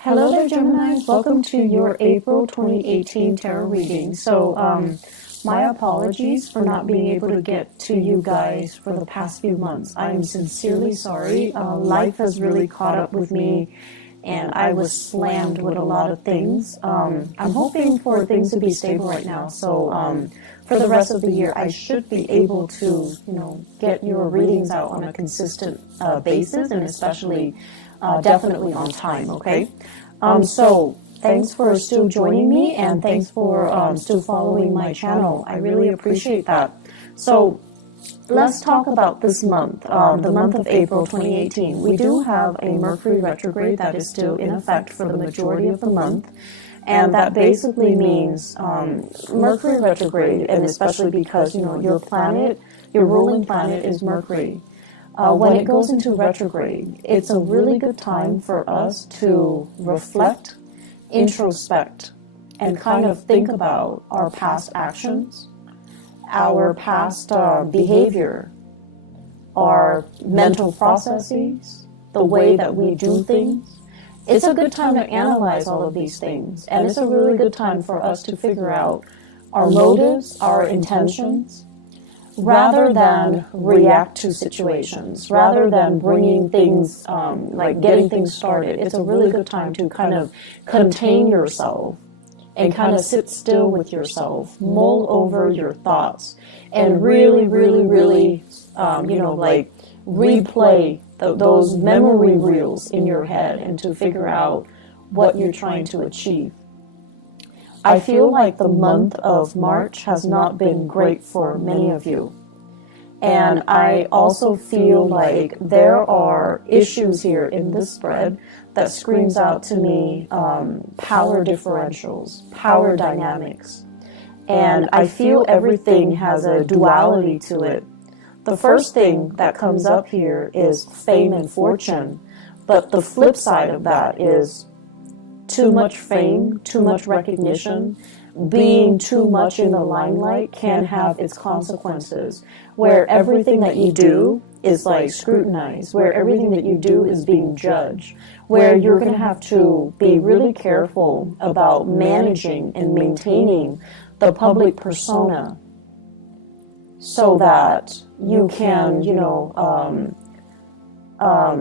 Hello there, Gemini. Welcome to your April 2018 tarot reading. My apologies for not being able to get to you guys for the past few months. I am sincerely sorry. Life has really caught up with me, and I was slammed with a lot of things. I'm hoping for things to be stable right now. For the rest of the year, I should be able to, get your readings out on a consistent basis, and especially definitely on time, okay? Thanks for still joining me, and thanks for still following my channel. I really appreciate that. So let's talk about this month, the month of April 2018. We do have a Mercury retrograde that is still in effect for the majority of the month. And that basically means Mercury retrograde, and especially because, your planet, your ruling planet is Mercury. When it goes into retrograde, it's a really good time for us to reflect, introspect, and kind of think about our past actions, our past behavior, our mental processes, the way that we do things. It's a good time to analyze all of these things, and it's a really good time for us to figure out our motives, our intentions, rather than react to situations, rather than bringing things, like getting things started. It's a really good time to kind of contain yourself and kind of sit still with yourself, mull over your thoughts, and really, replay those memory reels in your head and to figure out what you're trying to achieve. I feel like the month of March has not been great for many of you. And I also feel like there are issues here in this spread that screams out to me power differentials, power dynamics. And I feel everything has a duality to it. The first thing that comes up here is fame and fortune, but the flip side of that is too much fame, too much recognition, being too much in the limelight can have its consequences, where everything that you do is like scrutinized, where everything that you do is being judged, where you're going to have to be really careful about managing and maintaining the public persona so that you can,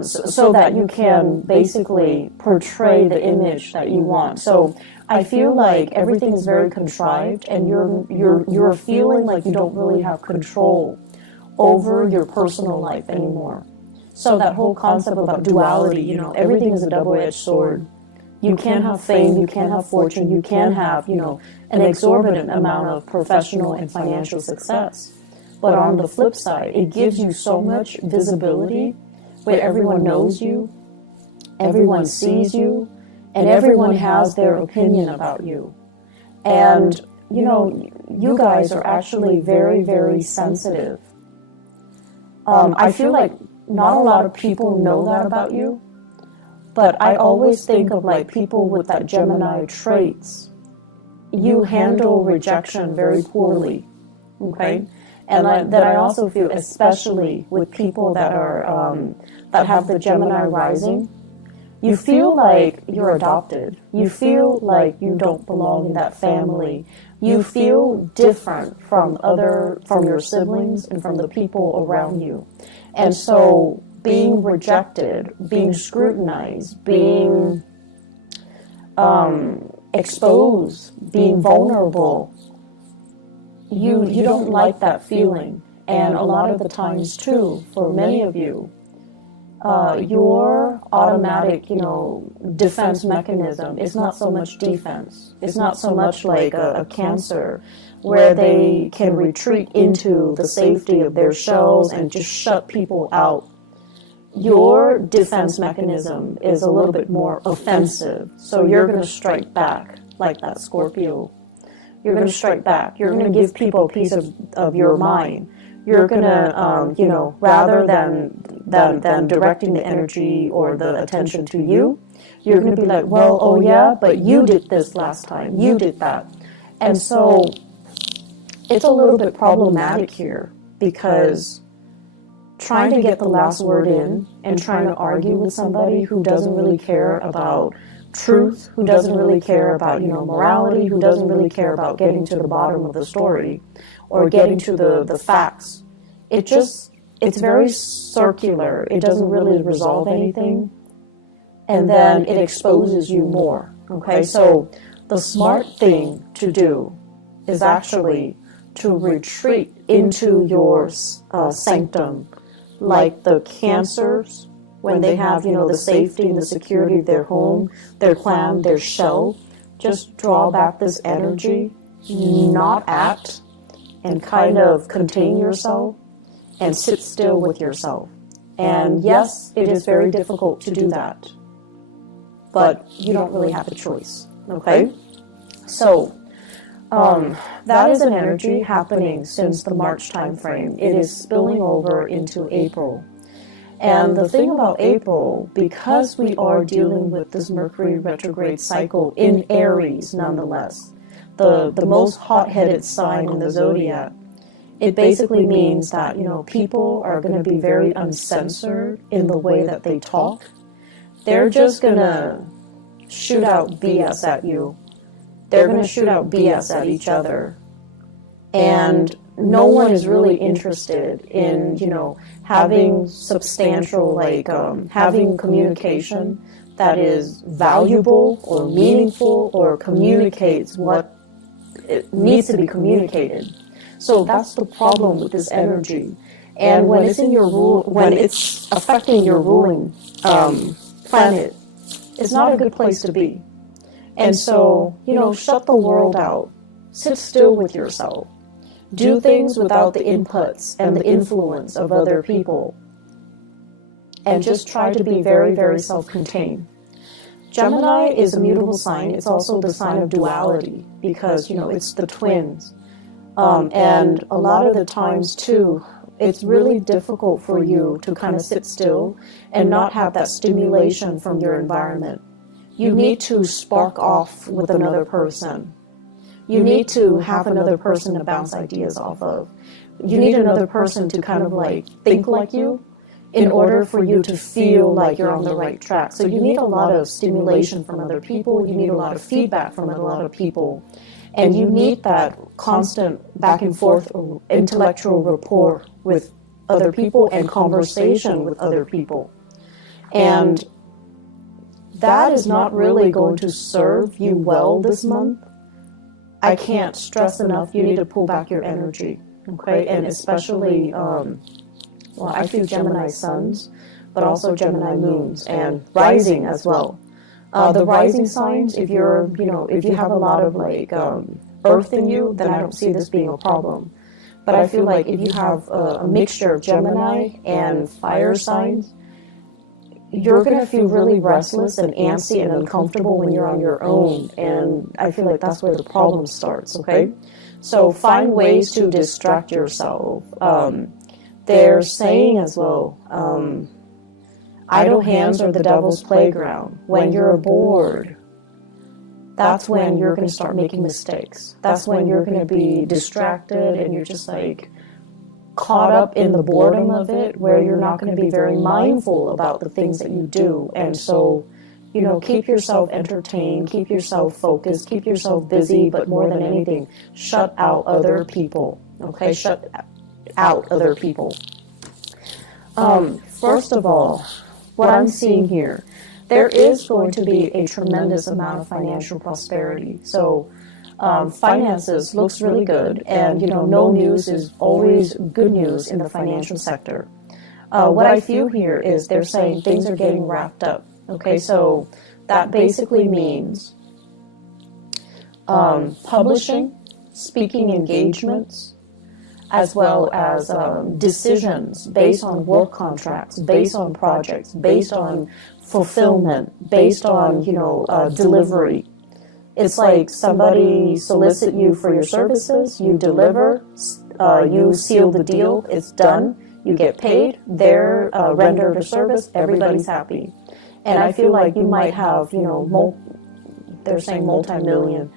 so that you can basically portray the image that you want. So I feel like everything is very contrived, and you're feeling like you don't really have control over your personal life anymore. So that whole concept about duality, everything is a double-edged sword. You can't have fame, you can't have fortune, you can't have, an exorbitant amount of professional and financial success. But on the flip side, it gives you so much visibility where everyone knows you, everyone sees you, and everyone has their opinion about you. And, you guys are actually very, very sensitive. I feel like not a lot of people know that about you, but I always think of like people with that Gemini traits. You handle rejection very poorly, okay? And that I also feel, especially with people that are that have the Gemini rising, you feel like you're adopted. You feel like you don't belong in that family. You feel different from your siblings and from the people around you. And so being rejected, being scrutinized, being exposed, being vulnerable, you don't like that feeling. And a lot of the times too, for many of you, your automatic, defense mechanism is not so much defense. It's not so much like a Cancer where they can retreat into the safety of their shells and just shut people out. Your defense mechanism is a little bit more offensive. So you're going to strike back like that Scorpio. You're going to strike back. You're going to give people a piece of your mind. You're going to, rather than directing the energy or the attention to you, you're going to be like, well, oh yeah, but you did this last time. You did that. And so it's a little bit problematic here because trying to get the last word in and trying to argue with somebody who doesn't really care about truth, who doesn't really care about, morality, who doesn't really care about getting to the bottom of the story or getting to the facts. It's very circular. It doesn't really resolve anything. And then it exposes you more. Okay, so the smart thing to do is actually to retreat into your sanctum, like the Cancers, when they have, the safety and the security of their home, their clan, their shell. Just draw back this energy, not act, and kind of contain yourself and sit still with yourself. And yes, it is very difficult to do that, but you don't really have a choice, okay? So, that is an energy happening since the March time frame. It is spilling over into April. And the thing about April, because we are dealing with this Mercury retrograde cycle in Aries nonetheless, the most hot-headed sign in the zodiac, it basically means that, people are going to be very uncensored in the way that they talk. They're just going to shoot out BS at you. They're going to shoot out BS at each other. And no one is really interested in, having substantial, having communication that is valuable or meaningful or communicates what it needs to be communicated. So that's the problem with this energy. And when it's in your when it's affecting your ruling planet, it's not a good place to be. And so, shut the world out. Sit still with yourself. Do things without the inputs and the influence of other people. And just try to be very, very self-contained. Gemini is a mutable sign. It's also the sign of duality because, it's the twins. And a lot of the times, too, it's really difficult for you to kind of sit still and not have that stimulation from your environment. You need to spark off with another person. You need to have another person to bounce ideas off of. You need another person to kind of think like you in order for you to feel like you're on the right track. So you need a lot of stimulation from other people. You need a lot of feedback from a lot of people. And you need that constant back and forth intellectual rapport with other people and conversation with other people. And that is not really going to serve you well this month. I can't stress enough, you need to pull back your energy, okay? And especially, I feel Gemini suns, but also Gemini moons and rising as well. The rising signs, if you're, if you have a lot of earth in you, then I don't see this being a problem. But I feel like if you have a mixture of Gemini and fire signs, you're going to feel really restless and antsy and uncomfortable when you're on your own. And I feel like that's where the problem starts, okay? So find ways to distract yourself. They're saying as well, idle hands are the devil's playground. When you're bored, that's when you're going to start making mistakes. That's when you're going to be distracted and you're just caught up in the boredom of it, where you're not going to be very mindful about the things that you do. And so, keep yourself entertained, keep yourself focused, keep yourself busy, but more than anything, shut out other people, okay? Shut out other people. First of all, what I'm seeing here, there is going to be a tremendous amount of financial prosperity. So, finances looks really good, and no news is always good news in the financial sector. What I feel here is they're saying things are getting wrapped up. Okay, so that basically means publishing, speaking engagements, as well as decisions based on work contracts, based on projects, based on fulfillment, based on delivery. It's like somebody solicit you for your services, you deliver, you seal the deal, it's done, you get paid, they're rendered a service, everybody's happy. And I feel like you might have, they're saying multi-million,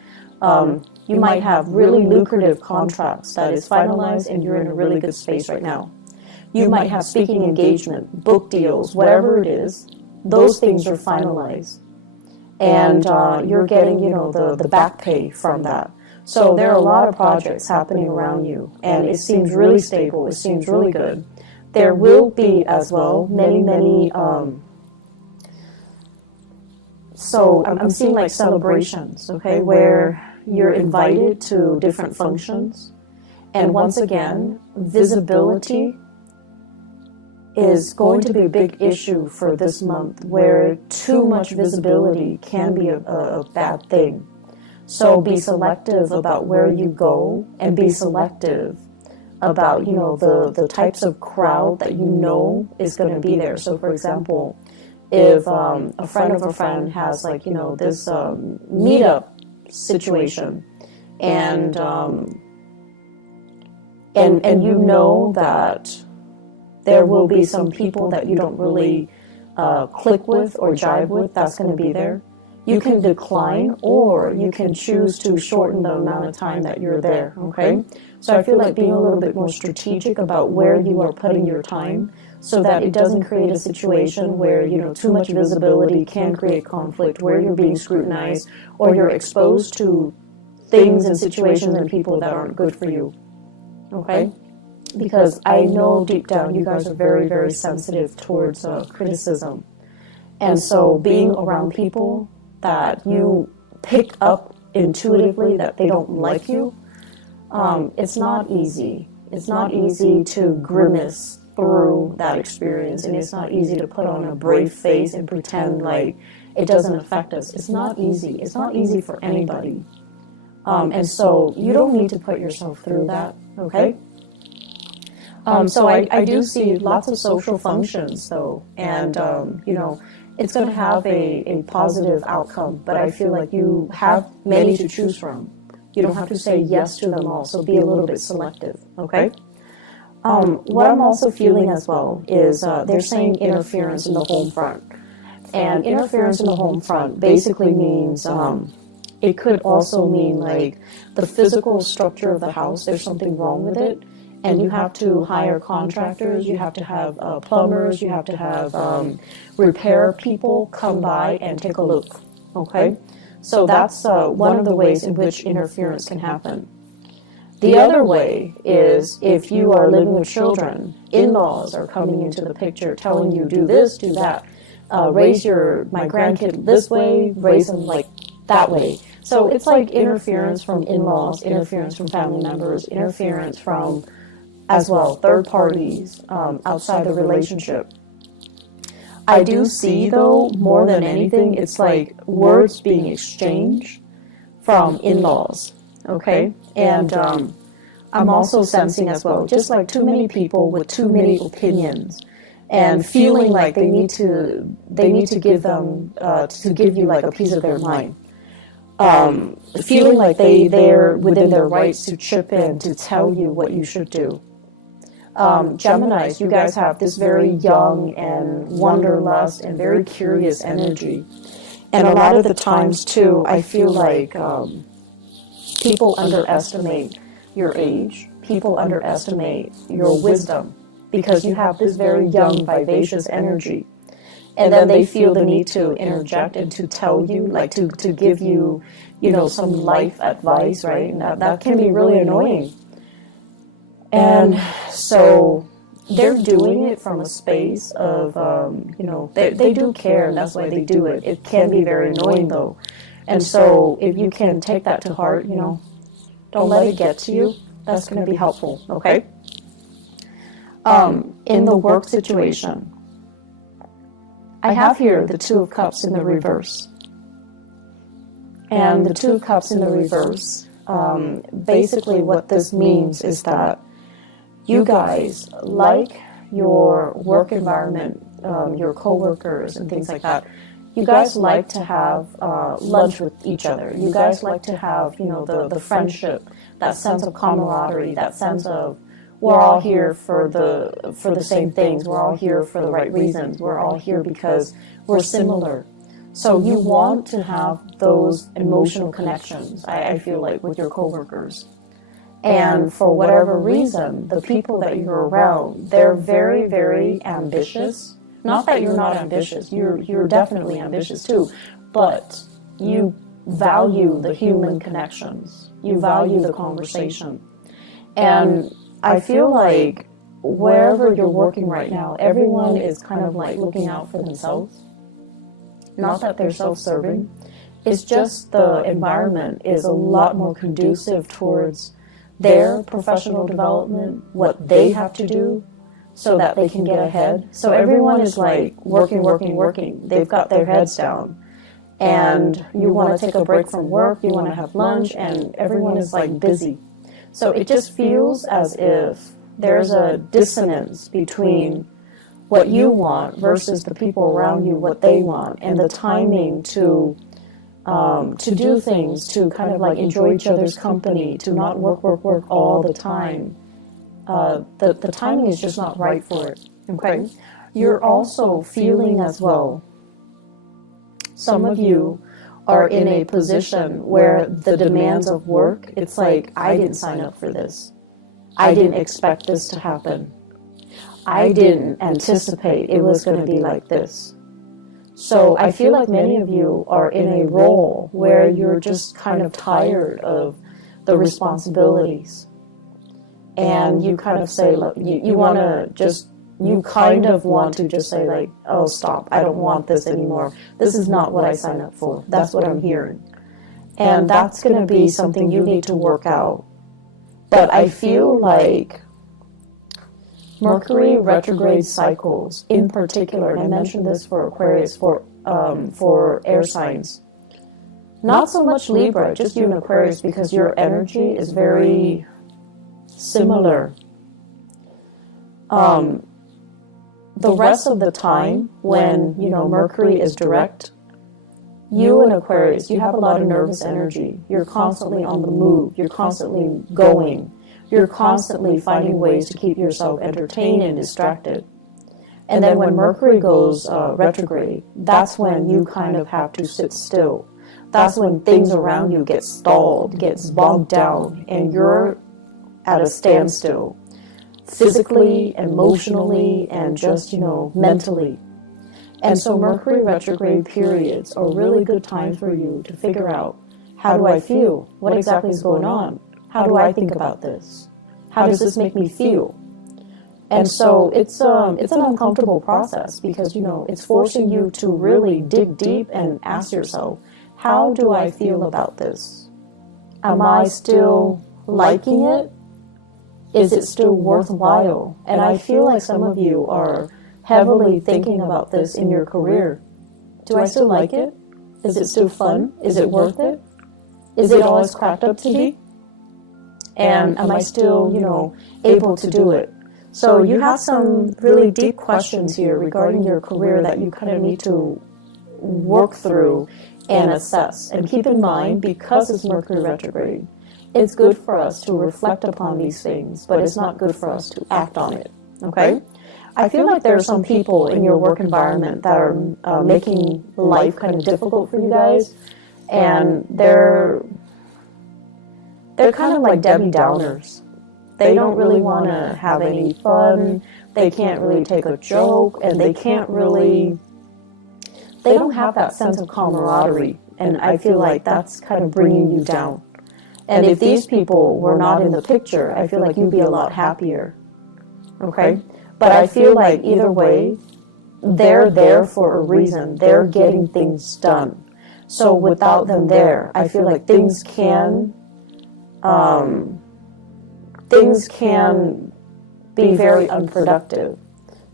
you might have really lucrative contracts that is finalized and you're in a really good space right now. You might have speaking engagement, book deals, whatever it is, those things are finalized. and you're getting, you know, the back pay from that. So there are a lot of projects happening around you, and it seems really stable. It seems really good. There will be as well many so I'm seeing like celebrations, okay, where you're invited to different functions. And once again, visibility is going to be a big issue for this month, where too much visibility can be a bad thing. So be selective about where you go, and be selective about, you know, the types of crowd that you know is going to be there. So for example, if a friend of a friend has, like, you know, this meetup situation, and you know that there will be some people that you don't really click with or jive with, that's going to be there. You can decline, or you can choose to shorten the amount of time that you're there, okay? So I feel like being a little bit more strategic about where you are putting your time, so that it doesn't create a situation where, you know, too much visibility can create conflict, where you're being scrutinized, or you're exposed to things and situations and people that aren't good for you, okay? Because I know deep down you guys are very, very sensitive towards criticism. And so being around people that you pick up intuitively that they don't like you, it's not easy. It's not easy to grimace through that experience, and it's not easy to put on a brave face and pretend like it doesn't affect us. It's not easy. It's not easy for anybody. And so you don't need to put yourself through that, okay? So I do see lots of social functions, though, and, you know, it's going to have a positive outcome, but I feel like you have many to choose from. You don't have to say yes to them all, so be a little bit selective, okay? What I'm also feeling as well is they're saying interference in the home front. And interference in the home front basically means, it could also mean like the physical structure of the house, there's something wrong with it, and you have to hire contractors, you have to have plumbers, you have to have repair people come by and take a look, okay? So that's one of the ways in which interference can happen. The other way is if you are living with children, in-laws are coming into the picture telling you, do this, do that, raise my grandkid this way, raise them like that way. So it's like interference from in-laws, interference from family members, interference from, as well, third parties outside the relationship. I do see, though, more than anything, it's like words being exchanged from in-laws, okay? And I'm also sensing as well, just like too many people with too many opinions, and feeling like they need to give them to give you like a piece of their mind. Feeling like they're within their rights to chip in to tell you what you should do. Geminis, you guys have this very young and wanderlust and very curious energy. And a lot of the times, too, I feel like people underestimate your age. People underestimate your wisdom because you have this very young, vivacious energy. And then they feel the need to interject and to tell you, like to give you, you know, some life advice, right? And that can be really annoying. And so they're doing it from a space of, you know, they do care, and that's why they do it. It can be very annoying, though. And so if you can take that to heart, you know, don't let it get to you. That's going to be helpful, okay? In the work situation, I have here the Two of Cups in the reverse. And the Two of Cups in the reverse, basically what this means is that you guys like your work environment, your coworkers and things like that. You guys like to have lunch with each other. You guys like to have, you know, the friendship, that sense of camaraderie, that sense of we're all here for the same things. We're all here for the right reasons. We're all here because we're similar. So you want to have those emotional connections, I feel like, with your coworkers. And for whatever reason, the people that you're around, they're very, very ambitious. Not that you're not ambitious. You're definitely ambitious too. But you value the human connections. You value the conversation. And I feel like wherever you're working right now, everyone is kind of like looking out for themselves. Not that they're self-serving. It's just the environment is a lot more conducive towards their professional development, what they have to do so that they can get ahead. So everyone is like working. They've got their heads down. And you want to take a break from work, you want to have lunch, and everyone is like busy. So it just feels as if there's a dissonance between what you want versus the people around you, what they want, and the timing to do things, to kind of like enjoy each other's company, to not work all the time. The timing is just not right for it, okay? You're also feeling as well, some of you are in a position where the demands of work, it's like, I didn't sign up for this. I didn't expect this to happen. I didn't anticipate it was going to be like this. So I feel like many of you are in a role where you're just kind of tired of the responsibilities. And you kind of say, look, you want to just, you kind of want to just say like, oh, stop, I don't want this anymore. This is not what I signed up for. That's what I'm hearing. And that's going to be something you need to work out. But I feel like Mercury retrograde cycles in particular, and I mentioned this for Aquarius, for air signs. Not so much Libra, just you and Aquarius, because your energy is very similar. The rest of the time, when, you know, Mercury is direct, you and Aquarius, you have a lot of nervous energy. You're constantly on the move. You're constantly going. You're constantly finding ways to keep yourself entertained and distracted. And then when Mercury goes retrograde, that's when you kind of have to sit still. That's when things around you get stalled, gets bogged down, and you're at a standstill. Physically, emotionally, and just, you know, mentally. And so Mercury retrograde periods are really good times for you to figure out, how do I feel? What exactly is going on? How do I think about this? How does this make me feel? And so it's an uncomfortable process because, you know, it's forcing you to really dig deep and ask yourself, how do I feel about this? Am I still liking it? Is it still worthwhile? And I feel like some of you are heavily thinking about this in your career. Do I still like it? Is it still fun? Is it worth it? Is it all it's cracked up to be? And am I still, you know, able to do it? So you have some really deep questions here regarding your career that you kind of need to work through and assess. And keep in mind, because it's Mercury retrograde, it's good for us to reflect upon these things, but it's not good for us to act on it, okay? I feel like there are some people in your work environment that are making life kind of difficult for you guys, and they're kind of like Debbie Downers. They don't really want to have any fun, they can't really take a joke, and they don't have that sense of camaraderie, and I feel like that's kind of bringing you down. And if these people were not in the picture, I feel like you'd be a lot happier, okay? But I feel like either way, they're there for a reason. They're getting things done. So without them there, I feel like things can be very unproductive.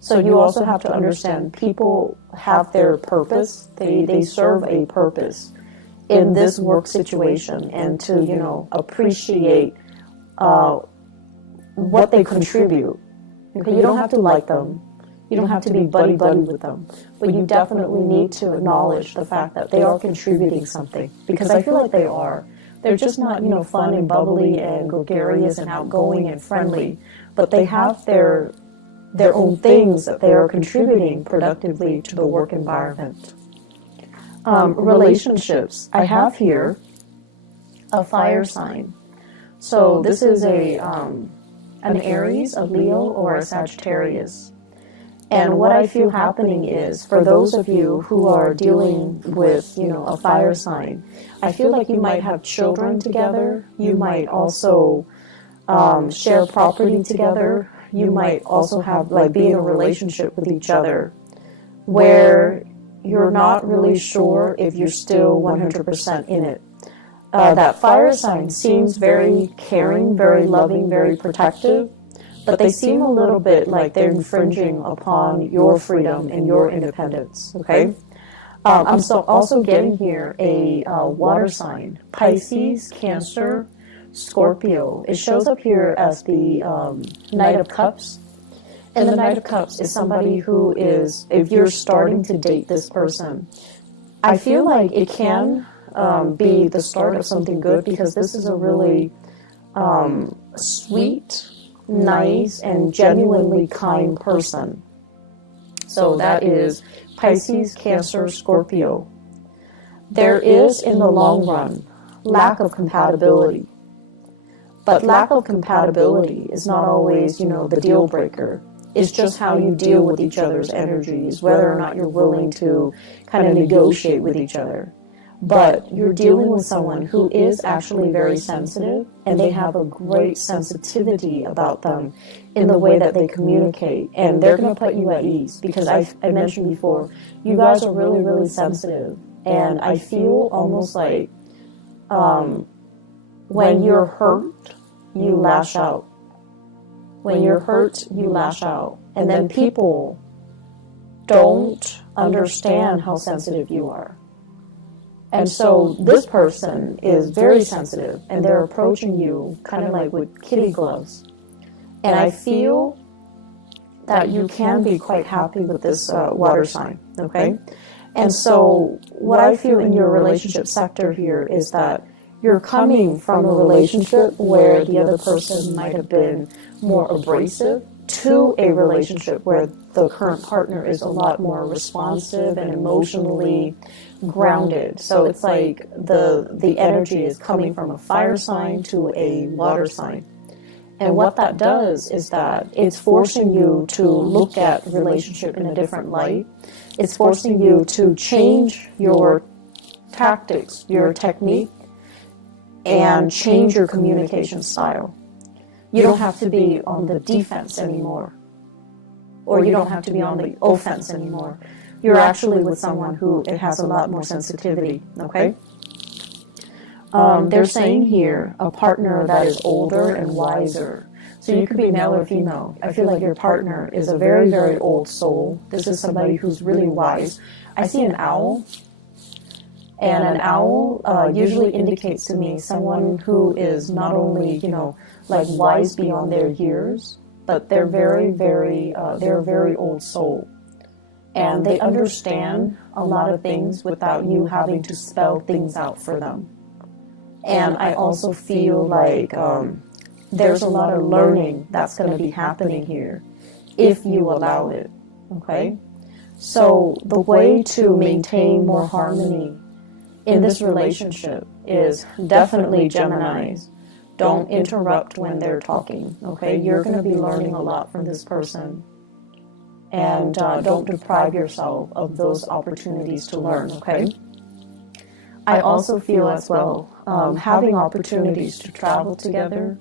So you also have to understand people have their purpose. They serve a purpose in this work situation, and to, you know, appreciate what they contribute. Okay, you don't have to like them. You don't have to be buddy-buddy with them. But you definitely need to acknowledge the fact that they are contributing something. Because I feel like they are. They're just not, you know, fun and bubbly and gregarious and outgoing and friendly. But they have their own things that they are contributing productively to the work environment. Relationships. I have here a fire sign. So this is an Aries, a Leo, or a Sagittarius. And what I feel happening is, for those of you who are dealing with, a fire sign, I feel like you might have children together. You might also share property together. You might also have, like, be in a relationship with each other where you're not really sure if you're still 100% in it. That fire sign seems very caring, very loving, very protective, but they seem a little bit like they're infringing upon your freedom and your independence, okay? I'm also getting here a water sign, Pisces, Cancer, Scorpio. It shows up here as the Knight of Cups. And the Knight of Cups is somebody who is, if you're starting to date this person, I feel like it can be the start of something good, because this is a really sweet, nice, and genuinely kind person. So that is Pisces, Cancer, Scorpio. There is, in the long run, lack of compatibility. But lack of compatibility is not always, the deal breaker. It's just how you deal with each other's energies, whether or not you're willing to kind of negotiate with each other. But you're dealing with someone who is actually very sensitive, and they have a great sensitivity about them in the way that they communicate. And they're going to put you at ease, because I mentioned before, you guys are really, really sensitive. And I feel almost like when you're hurt, you lash out. When you're hurt, you lash out. And then people don't understand how sensitive you are. And so this person is very sensitive, and they're approaching you kind of like with kitty gloves. And I feel that you can be quite happy with this water sign, okay? And so what I feel in your relationship sector here is that you're coming from a relationship where the other person might have been more abrasive to a relationship where the current partner is a lot more responsive and emotionally grounded. So it's like the energy is coming from a fire sign to a water sign. And what that does is that it's forcing you to look at relationship in a different light. It's forcing you to change your tactics, your technique, and change your communication style. You don't have to be on the defense anymore, or you don't have to be on the offense anymore. You're actually with someone who it has a lot more sensitivity, okay? They're saying here a partner that is older and wiser. So you could be male or female. I feel like your partner is a very, very old soul. This is somebody who's really wise. I see an owl. And an owl usually indicates to me someone who is not only, like wise beyond their years, but they're very, they're a very old soul. And they understand a lot of things without you having to spell things out for them. And I also feel like there's a lot of learning that's going to be happening here if you allow it, okay? So the way to maintain more harmony in this relationship is definitely Geminis. Don't interrupt when they're talking, okay? You're going to be learning a lot from this person. And don't deprive yourself of those opportunities to learn, okay? I also feel as well, having opportunities to travel together,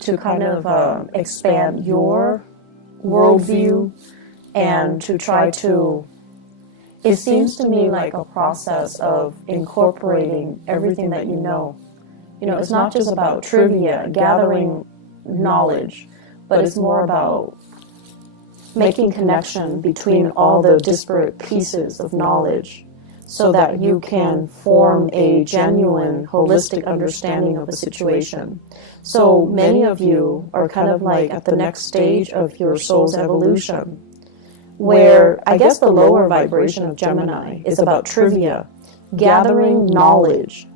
to kind of expand your worldview, and to try to, it seems to me like a process of incorporating everything that you know. It's not just about trivia, gathering knowledge, but it's more about making connection between all the disparate pieces of knowledge so that you can form a genuine, holistic understanding of a situation. So many of you are kind of like at the next stage of your soul's evolution, where I guess the lower vibration of Gemini is about trivia, gathering knowledge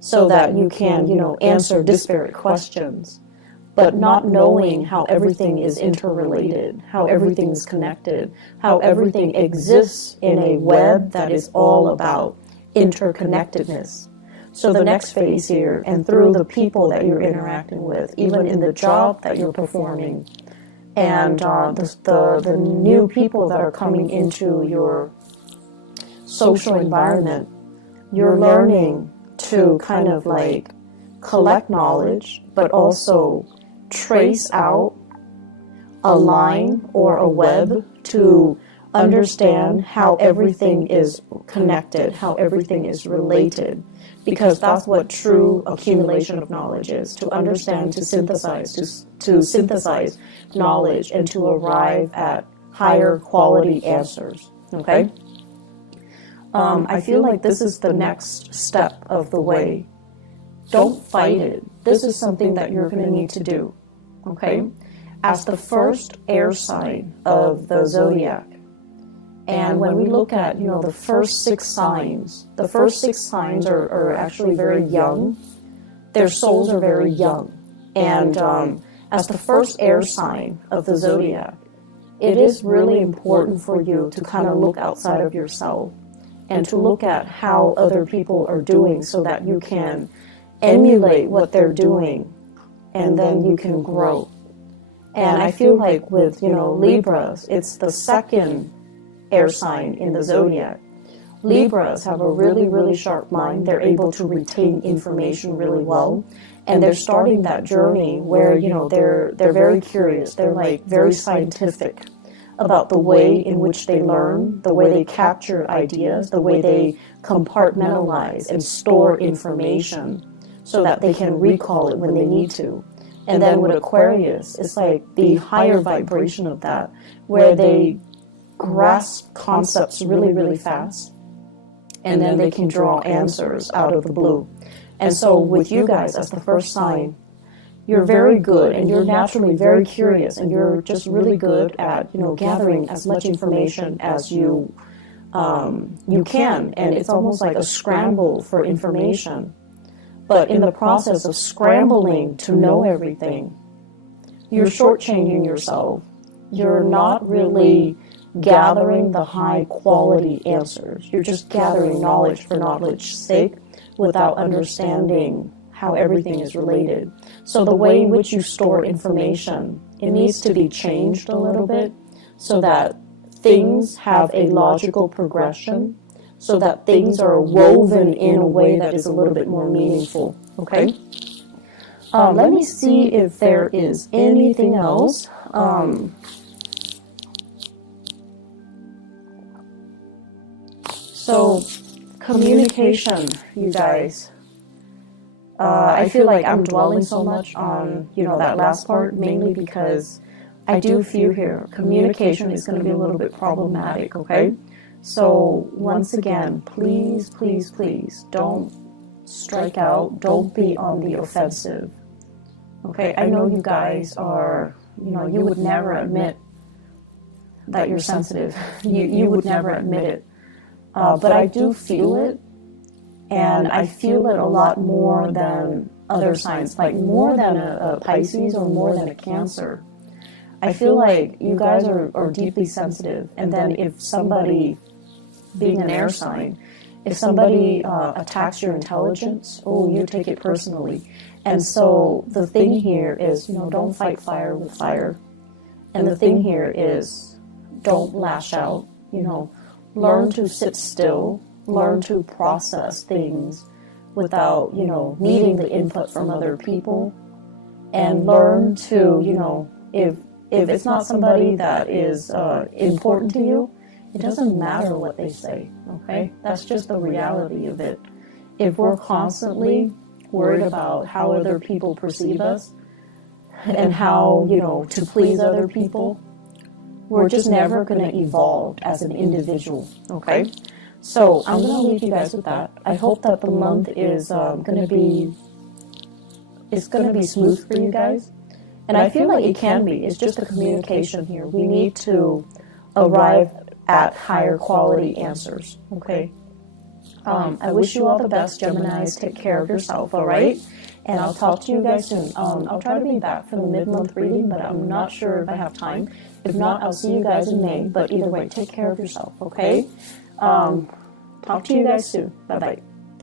so that you can, answer disparate questions, but not knowing how everything is interrelated, how everything is connected, how everything exists in a web that is all about interconnectedness. So the next phase here, and through the people that you're interacting with, even in the job that you're performing, and the new people that are coming into your social environment, you're learning to kind of like collect knowledge, but also trace out a line or a web to understand how everything is connected, how everything is related, because that's what true accumulation of knowledge is, to understand, to synthesize knowledge and to arrive at higher quality answers, okay? I feel like this is the next step of the way. Don't fight it. This is something that you're going to need to do, okay? As the first air sign of the zodiac, and when we look at, you know, the first 6 signs, the first 6 signs are actually very young. Their souls are very young. And as the first air sign of the zodiac, it is really important for you to kind of look outside of yourself and to look at how other people are doing so that you can emulate what they're doing, and then you can grow. And I feel like with, you know, Libras, it's the second air sign in the zodiac. Libras have a really, really sharp mind. They're able to retain information really well. And they're starting that journey where, you know, they're very curious. They're like very scientific about the way in which they learn, the way they capture ideas, the way they compartmentalize and store information so that they can recall it when they need to. And then with Aquarius, it's like the higher vibration of that, where they grasp concepts really, really fast, and then they can draw answers out of the blue. And so with you guys as the first sign, you're very good, and you're naturally very curious, and you're just really good at, you know, gathering as much information as you can, and it's almost like a scramble for information. But in the process of scrambling to know everything, you're shortchanging yourself. You're not really gathering the high quality answers. You're just gathering knowledge for knowledge's sake without understanding how everything is related. So the way in which you store information, it needs to be changed a little bit so that things have a logical progression, so that things are woven in a way that is a little bit more meaningful, okay? Let me see if there is anything else. So, communication, you guys. I feel like I'm dwelling so much on, you know, that last part, mainly because I do feel here communication is going to be a little bit problematic, okay? So, once again, please, please, please, don't strike out. Don't be on the offensive, okay? I know you guys are, you know, you would never admit that you're sensitive. You would never admit it. But I do feel it, and I feel it a lot more than other signs, like more than a Pisces or more than a Cancer. I feel like you guys are deeply sensitive, and then if somebody, being an air sign, if somebody attacks your intelligence, oh, you take it personally. And so the thing here is, you know, don't fight fire with fire. And the thing here is, don't lash out, you know. Learn to sit still, learn to process things without, you know, needing the input from other people, and learn to, you know, if it's not somebody that is important to you, it doesn't matter what they say, okay? That's just the reality of it. If we're constantly worried about how other people perceive us and how, you know, to please other people, we're just never going to evolve as an individual, okay? So I'm going to leave you guys with that. I hope that the month is going to be smooth for you guys. And I feel like it can be. It's just the communication here. We need to arrive at higher quality answers, okay? I wish you all the best, Geminis. Take care of yourself, all right? And I'll talk to you guys soon. I'll try to be back for the mid-month reading, but I'm not sure if I have time. If not, I'll see you guys in May. But either way, take care of yourself, okay? Talk to you guys soon. Bye-bye.